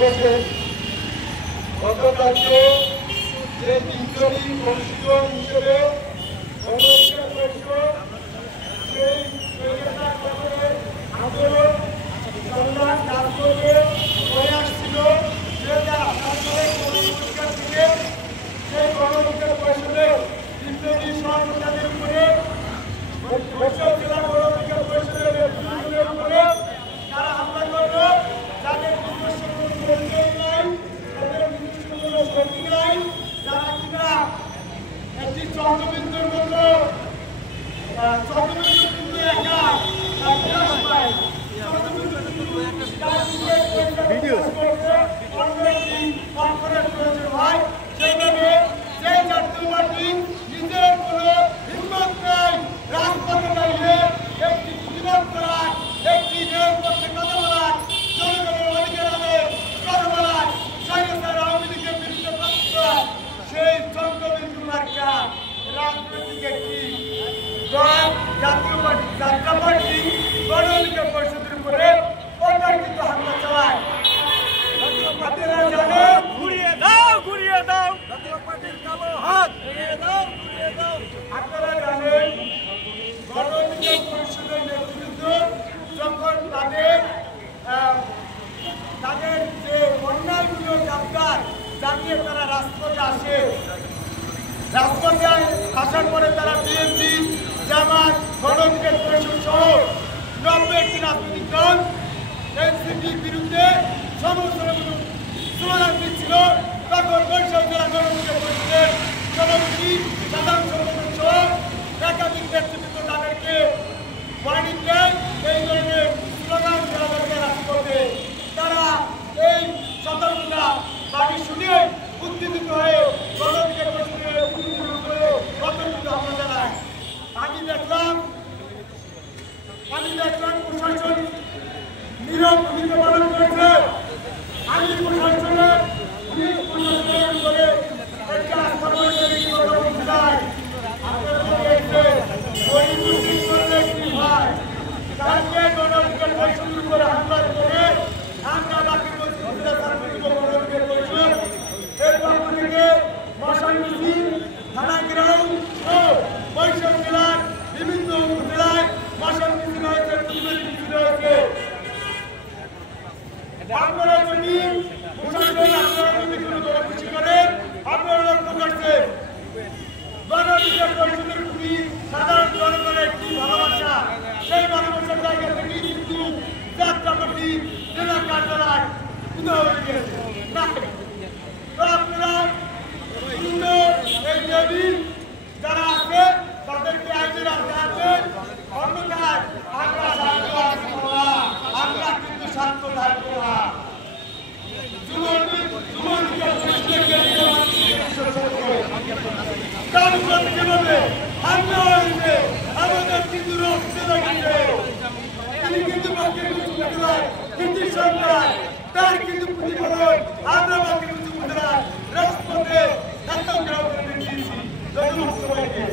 করেছেন। গতকালকে যে বিদ্রোহী কনস্টিটিউয়েন্ট হিসেবে গণঅধিকার পরিষদ সেই আন্দোলন সংগ্রাম কাজ করবে হয়ে আসছিল, যে গণঅধিকার থেকে সেই গণঅধিকার পরিষদের বিদ্রোহী সহযোগিতাদের উপরে বরিশাল জেলা গণঅধিকার পরিষদের নেতৃত্বের উপরে তারা হামলা করল। যাদের নিজস্ব কোনো পরিচয় নাই, তাদের নিজস্ব কোনো শক্তি নাই, যারা কিনা একটি চন্দ্রবিন্দুর মতো চন্দ্রবিন্দু কিন্তু একা বিকাশ পায়, চন্দ্রবিন্দু কিন্তু ভিডিও অন্য একটি কনফারেন্স প্রয়োজন হয়। সেইভাবে যে জাতীয় পার্টি নিজের কোনো হিম্মত নেই রাজপথে দাঁড়িয়ে একটি প্রতিবাদ করার, একটি নিয়োগ পক্ষে কথা বলার, জনগণের অধিকার আদায়ের কথা বলার, স্বাধীনতার আওয়ামী লীগের বিরুদ্ধে কথা বলার, সেই চন্দ্রবিন্দু মার্কা রাজনৈতিক একটি দল জাতীয় পার্টি যাত্রা পার্টি গণঅধিকার পরিষদের উপরে অতর্কিত হামলা চালায়। আপনারা জানেন, ঘুরিয়ে দাও ঘুরিয়ে দাও জাতীয় পার্টির কালো হাত ঘুরিয়ে দাও ঘুরিয়ে দাও। আপনারা জানেন গণঅধিকার পরিষদের নেতৃত্ব যখন তাদের যে অন্যায়গুলো জানকার জানিয়ে তারা রাজপথে আসে, রাজপথে আসার পরে তারা বিএনপি, জামাত, গণঅধিকার পরিষদ সহ 90টি রাজনৈতিক দল এনসিপির বিরুদ্ধে সমস্যাগুলো স্লোগান দিচ্ছিল। তখন বরিশাল জেলা গণঅধিকার পরিষদের সভাপতি, সাধারণ সম্পাদক সহ একাধিক নেতৃত্ব তাদেরকে ওয়ার্নিং দেয় এই ধরনের স্লোগান দেওয়া দরকার রাজপথে। তারা এই সতর্কতা বাড়ি শুনে উত্তেজিত হয়ে গণঅধিকার পরিষদের উপরে অতর্কিত হামলা চালায়। আমি দেখলাম প্রশাসন নীরব ভূমিকা পালন করেছে। আমি প্রশাসনের করে একটা সর্বজনীন কথা বলতে চাই। আপনারা দেখবেন পরিস্থিতি করলে কি হয়, কালকে গণঅধিকার পরিষদের উপরে হামলা করে আমরা বাকি গণঅধিকার পরিষদ এর পক্ষ থেকে মশাল মিছিল, থানা গ্রাউন্ড ও বরিশাল জেলার বিভিন্ন উপজেলায় মশাল মিছিল হয়েছে, মিছিল হয়েছে। আপনারা যদি খুশি করেন, আপনারা লক্ষ্য করছেন গণঅধিকার পরিষদের প্রতি সাধারণ জনগণের একটি ভালোবাসা, সেই ভালোবাসার জায়গা থেকে কিন্তু যাত্রা পার্টি জেলা কার্যালয় উদাহ হয়ে গেছে। তো আপনারা এই দেবী যারা আছে তাদেরকে আইনের আওতায় আছে, অন্যথায় আমরা শান্ত থাকবো না, আমরা কিন্তু শান্ত থাকবো না। আমাদের কিন্তু তিনি কিন্তু সরকার তার কিন্তু প্রতিফলন আমরা বাকি রাজপথে দিয়েছি। ধন্যবাদ সবাইকে।